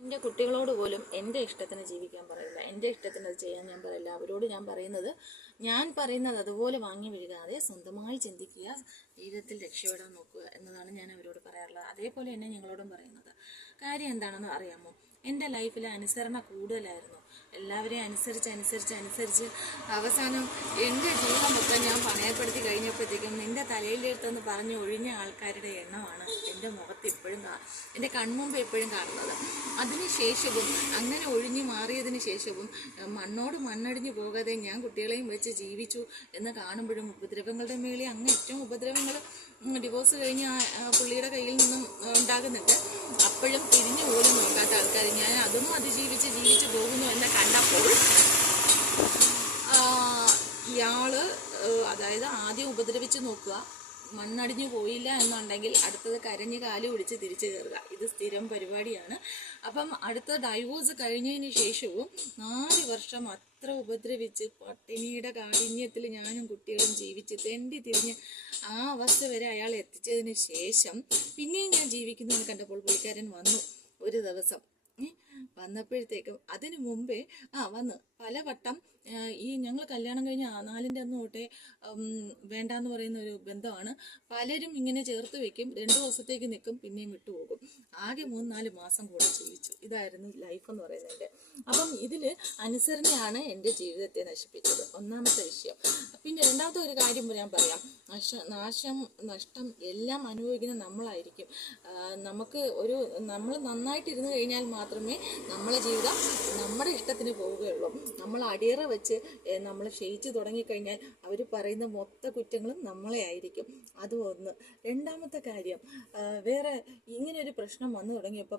എൻ്റെ കുട്ടികളോട് പോലും എൻ്റെ ഇഷ്ടത്തിന് ജീവിക്കാൻ പറയില്ല, എൻ്റെ ഇഷ്ടത്തിന് അത് ചെയ്യാൻ ഞാൻ പറയില്ല. അവരോട് ഞാൻ പറയുന്നത് അതുപോലെ വാങ്ങി വീഴാതെ സ്വന്തമായി ചിന്തിക്കുക, ജീവിതത്തിൽ രക്ഷപ്പെടാൻ നോക്കുക എന്നതാണ് ഞാൻ അവരോട് പറയാറുള്ളത്. അതേപോലെ തന്നെ ഞങ്ങളോടും പറയുന്നത്. കാര്യം എന്താണെന്ന് അറിയാമോ? എൻ്റെ ലൈഫിൽ അനുസരണ കൂടുതലായിരുന്നു. എല്ലാവരെയും അനുസരിച്ച് അവസാനം എൻ്റെ ജീവിതം മൊത്തം ഞാൻ പണയപ്പെടുത്തി കഴിഞ്ഞപ്പോഴത്തേക്കും നിൻ്റെ തലയിലെടുത്തെന്ന് പറഞ്ഞ് ഒഴിഞ്ഞ ആൾക്കാരുടെ എണ്ണമാണ് എൻ്റെ മുഖത്ത് ഇപ്പോഴും എൻ്റെ കൺമുമ്പ് എപ്പോഴും കാണുന്നത്. അതിനുശേഷവും അങ്ങനെ ഒഴിഞ്ഞു മാറിയതിന് ശേഷവും മണ്ണോട് മണ്ണടിഞ്ഞു പോകാതെ ഞാൻ കുട്ടികളെയും വെച്ച് ജീവിച്ചു എന്ന് കാണുമ്പോഴും ഉപദ്രവങ്ങളുടെ മേളിൽ അങ്ങ് ഏറ്റവും ഉപദ്രവങ്ങൾ ഡിവോഴ്സ് കഴിഞ്ഞ് പുള്ളിയുടെ കയ്യിൽ നിന്നും ഉണ്ടാകുന്നുണ്ട്. അപ്പോഴും തിരിഞ്ഞു പോലും നോക്കാത്ത ആൾക്കാർ ഞാൻ അതും ജീവിച്ചു പോകുന്നു എന്ന് കണ്ടപ്പോൾ ഇയാള് അതായത് ആദ്യം ഉപദ്രവിച്ച് നോക്കുക, മണ്ണടിഞ്ഞു പോയില്ല എന്നുണ്ടെങ്കിൽ അടുത്തത് കരഞ്ഞ് കാല് പിടിച്ച് തിരിച്ചു കയറുക. ഇത് സ്ഥിരം പരിപാടിയാണ്. അപ്പം അടുത്ത ഡൈവോഴ്സ് കഴിഞ്ഞതിന് ശേഷവും 4 വർഷം അത്ര ഉപദ്രവിച്ച് പട്ടിണിയുടെ കാഠിന്യത്തിൽ ഞാനും കുട്ടികളും ജീവിച്ച് തെണ്ടി തിരിഞ്ഞ് ആ അവസ്ഥ വരെ അയാൾ എത്തിച്ചതിന് ശേഷം പിന്നെയും ഞാൻ ജീവിക്കുന്നു എന്ന് കണ്ടപ്പോൾ പുള്ളിക്കാരൻ വന്നു ഒരു ദിവസം. വന്നപ്പോഴത്തേക്കും അതിനു മുമ്പേ വന്ന് പലവട്ടം ഈ ഞങ്ങൾ കല്യാണം കഴിഞ്ഞ 4ൻ്റെ അന്ന് തൊട്ടേ വേണ്ടാന്ന് പറയുന്ന ഒരു ബന്ധമാണ്. പലരും ഇങ്ങനെ ചേർത്ത് വെക്കും, 2 ദിവസത്തേക്ക് നിൽക്കും, പിന്നെയും വിട്ടുപോകും. ആകെ 3-4 മാസം കൂടെ ജീവിച്ചു. ഇതായിരുന്നു ലൈഫ് എന്ന് പറയുന്നത്. അപ്പം ഇതിൽ അനുസരണയാണ് എൻ്റെ ജീവിതത്തെ നശിപ്പിച്ചത്, ഒന്നാമത്തെ വിഷയം. പിന്നെ രണ്ടാമത്തെ ഒരു കാര്യം ഞാൻ പറയാം. നഷ്ടം എല്ലാം അനുഭവിക്കുന്ന നമ്മളായിരിക്കും. നമ്മൾ നന്നായിട്ടിരുന്ന് കഴിഞ്ഞാൽ മാത്രമേ നമ്മളെ ജീവിതം നമ്മുടെ ഇഷ്ടത്തിന് പോവുകയുള്ളൂ. നമ്മൾ അടിയറ വെച്ച് നമ്മൾ ക്ഷയിച്ച് തുടങ്ങിക്കഴിഞ്ഞാൽ അവർ പറയുന്ന മൊത്ത കുറ്റങ്ങളും നമ്മളെ ആയിരിക്കും. അത് ഒന്ന്. രണ്ടാമത്തെ കാര്യം, വേറെ ഇങ്ങനെ ഒരു പ്രശ്നം വന്നു തുടങ്ങിയപ്പോൾ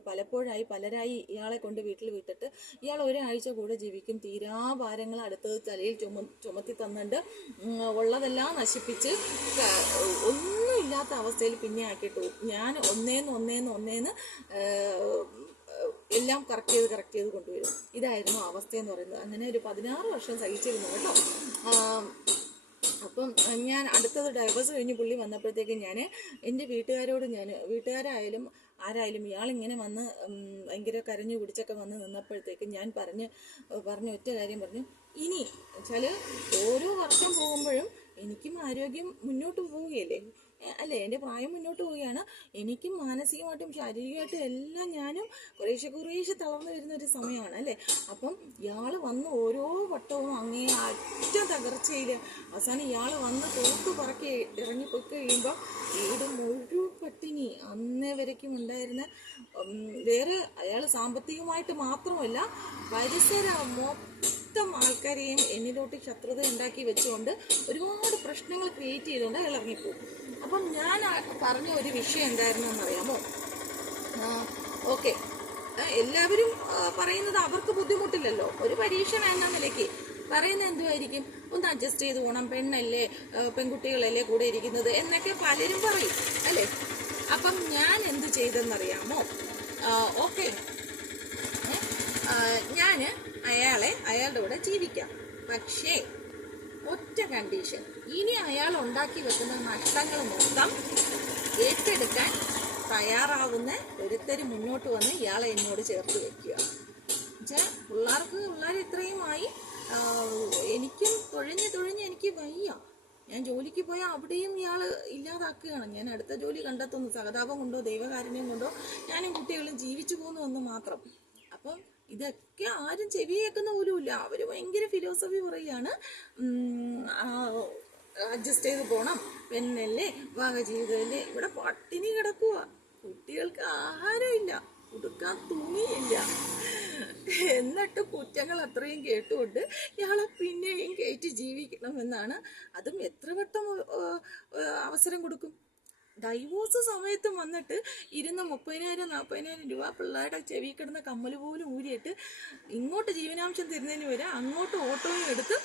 പലരായി ഇയാളെ കൊണ്ട് വീട്ടിൽ വിട്ടിട്ട് ഇയാൾ ഒരാഴ്ച കൂടെ ജീവിക്കും. തീരാഭാരങ്ങൾ അടുത്തത് തലയിൽ ചുമത്തി തന്നിട്ട് ഉള്ളതെല്ലാം നശിപ്പിച്ച് ഒന്നുമില്ലാത്ത അവസ്ഥയിൽ പിന്നെ ആക്കിയിട്ടു. ഞാൻ ഒന്നേന്ന് എല്ലാം കറക്റ്റ് ചെയ്ത് കൊണ്ടുവരും. ഇതായിരുന്നു അവസ്ഥയെന്ന് പറയുന്നത്. അങ്ങനെ ഒരു 16 വർഷം സഹിച്ചിരുന്നു കേട്ടോ. അപ്പം ഞാൻ അടുത്തത് ഡൈവേഴ്സ് കഴിഞ്ഞ് പുള്ളി വന്നപ്പോഴത്തേക്കും ഞാൻ എൻ്റെ വീട്ടുകാരായാലും ആരായാലും ഇയാളിങ്ങനെ വന്ന് ഭയങ്കര കരഞ്ഞു പിടിച്ചൊക്കെ വന്ന് നിന്നപ്പോഴത്തേക്കും ഞാൻ പറഞ്ഞ ഒറ്റ കാര്യം പറഞ്ഞു, ഇനി വെച്ചാൽ ഓരോ വർഷം പോകുമ്പോഴും എനിക്കും ആരോഗ്യം മുന്നോട്ട് പോവുകയല്ലേ അല്ലേ, എൻ്റെ പ്രായം മുന്നോട്ട് പോവുകയാണ്. എനിക്കും മാനസികമായിട്ടും ശാരീരികമായിട്ടും എല്ലാം ഞാനും കുറേശ്ശെ തളർന്നു വരുന്ന ഒരു സമയമാണ് അല്ലേ. അപ്പം ഇയാൾ വന്ന് ഓരോ വട്ടവും അങ്ങേ അറ്റം തകർച്ചയിൽ അവസാനം ഇയാൾ വന്ന് തോത്ത് പറക്കി ഇറങ്ങിപ്പോയി കഴിയുമ്പോൾ വീട് മുഴുവൻ പട്ടിണി. അന്നേ വരയ്ക്കും ഉണ്ടായിരുന്ന വേറെ അയാൾ സാമ്പത്തികമായിട്ട് മാത്രമല്ല പരിസരം മൊത്തം ആൾക്കാരെയും എന്നിലോട്ട് ശത്രുത ഉണ്ടാക്കി വെച്ചുകൊണ്ട് ഒരുപാട് പ്രശ്നങ്ങൾ ക്രിയേറ്റ് ചെയ്തുകൊണ്ട് അയാൾ ഇറങ്ങിപ്പോകും. അപ്പം ഞാൻ പറഞ്ഞ ഒരു വിഷയം എന്തായിരുന്നു എന്നറിയാമോ? ഓക്കെ, എല്ലാവരും പറയുന്നത് അവർക്ക് ബുദ്ധിമുട്ടില്ലല്ലോ. ഒരു പരീക്ഷ വേണ്ട നിലയ്ക്ക് പറയുന്നത് എന്തുമായിരിക്കും, ഒന്ന് അഡ്ജസ്റ്റ് ചെയ്ത് പോകണം, പെണ്ണല്ലേ പെൺകുട്ടികളല്ലേ കൂടെ ഇരിക്കുന്നത് എന്നൊക്കെ പലരും പറയും അല്ലേ. അപ്പം ഞാൻ എന്ത് ചെയ്തെന്നറിയാമോ? ഓക്കെ, ഞാൻ അയാളുടെ കൂടെ ജീവിക്കാം. പക്ഷേ ഒറ്റ കണ്ടീഷൻ, ഇനി അയാൾ ഉണ്ടാക്കി വെക്കുന്ന നഷ്ടങ്ങൾ മൊത്തം ഏറ്റെടുക്കാൻ തയ്യാറാവുന്ന ഒരുത്തര് മുന്നോട്ട് വന്ന് ഇയാളെ എന്നോട് ചേർത്ത് വെക്കുക. എന്നുവെച്ചാൽ പിള്ളേർ ഇത്രയുമായി എനിക്കും തൊഴിഞ്ഞ് എനിക്ക് വയ്യ. ഞാൻ ജോലിക്ക് പോയാൽ അവിടെയും ഇയാൾ ഇല്ലാതാക്കുകയാണ്. ഞാൻ അടുത്ത ജോലി കണ്ടെത്തുന്നു, സഹതാപം കൊണ്ടോ ദൈവകാരുണ്യം കൊണ്ടോ ഞാനും കുട്ടികളും ജീവിച്ചു പോകുന്നു എന്ന് മാത്രം. അപ്പം ഇതൊക്കെ ആരും ചെവിയേക്കുന്ന പോലുമില്ല. അവർ ഭയങ്കര ഫിലോസഫി പറയുകയാണ്, അഡ്ജസ്റ്റ് ചെയ്ത് പോകണം, പെണ്ണല്ലേ വാഹ ജീവിതമല്ലേ. ഇവിടെ പട്ടിണി കിടക്കുക, കുട്ടികൾക്ക് ആഹാരമില്ല, കൊടുക്കാൻ തുണിയില്ല. എന്നിട്ട് കുറ്റങ്ങൾ അത്രയും കേട്ടുകൊണ്ട് ഇയാളെ പിന്നെയും കയറ്റി ജീവിക്കണമെന്നാണ്. അതും എത്ര വട്ടം അവസരം കൊടുക്കും? ഡൈവോഴ്സ് സമയത്ത് വന്നിട്ട് 30,000-40,000 രൂപ പിള്ളേരുടെ ചെവി കിടന്ന കമ്മൽ പോലും ഊരിയിട്ട് ഇങ്ങോട്ട് ജീവനാംശം തരുന്നതിന് വരെ അങ്ങോട്ട് ഓട്ടോയും എടുത്ത്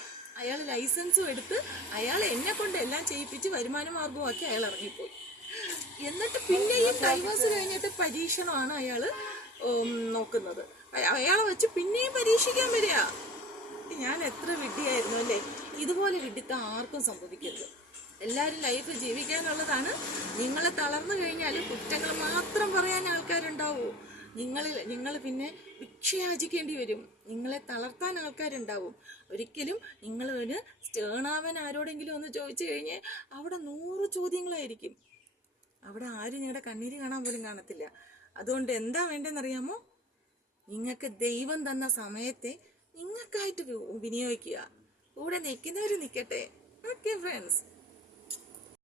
അയാൾ ലൈസൻസും എടുത്ത് അയാൾ എന്നെ കൊണ്ട് എല്ലാം ചെയ്യിപ്പിച്ച് വരുമാന മാർഗമാക്കി അയാൾ ഇറങ്ങിപ്പോയി. എന്നിട്ട് പിന്നെയും ഡൈവോഴ്സ് കഴിഞ്ഞിട്ട് പരീക്ഷണമാണ് അയാൾ നോക്കുന്നത്. അയാളെ വെച്ച് പിന്നെയും പരീക്ഷിക്കാൻ വരിക. ഞാൻ എത്ര വിഡ്ഢിയായിരുന്നു അല്ലേ. ഇതുപോലെ വിഡ്ഢിത്തം ആർക്കും സംഭവിക്കരുത്. എല്ലാവരും ലൈഫ് ജീവിക്കാനുള്ളതാണ്. നിങ്ങൾ തളർന്നു കഴിഞ്ഞാൽ കുറ്റങ്ങൾ മാത്രം പറയാൻ ആൾക്കാരുണ്ടാവൂ. നിങ്ങൾ പിന്നെ ഭിക്ഷയാചിക്കേണ്ടി വരും. നിങ്ങളെ തളർത്താൻ ആൾക്കാരുണ്ടാവും. ഒരിക്കലും നിങ്ങൾ ഒരു സ്റ്റേണാവാൻ ആരോടെങ്കിലും ഒന്ന് ചോദിച്ചു കഴിഞ്ഞാൽ അവിടെ 100 ചോദ്യങ്ങളായിരിക്കും. അവിടെ ആരും നിങ്ങളുടെ കണ്ണീര് കാണാൻ പോലും കാണത്തില്ല. അതുകൊണ്ട് എന്താ വേണ്ടെന്നറിയാമോ? നിങ്ങൾക്ക് ദൈവം തന്ന സമയത്തെ നിങ്ങൾക്കായിട്ട് വിനിയോഗിക്കുക. കൂടെ നിൽക്കുന്നവർ നിൽക്കട്ടെ. Okay friends.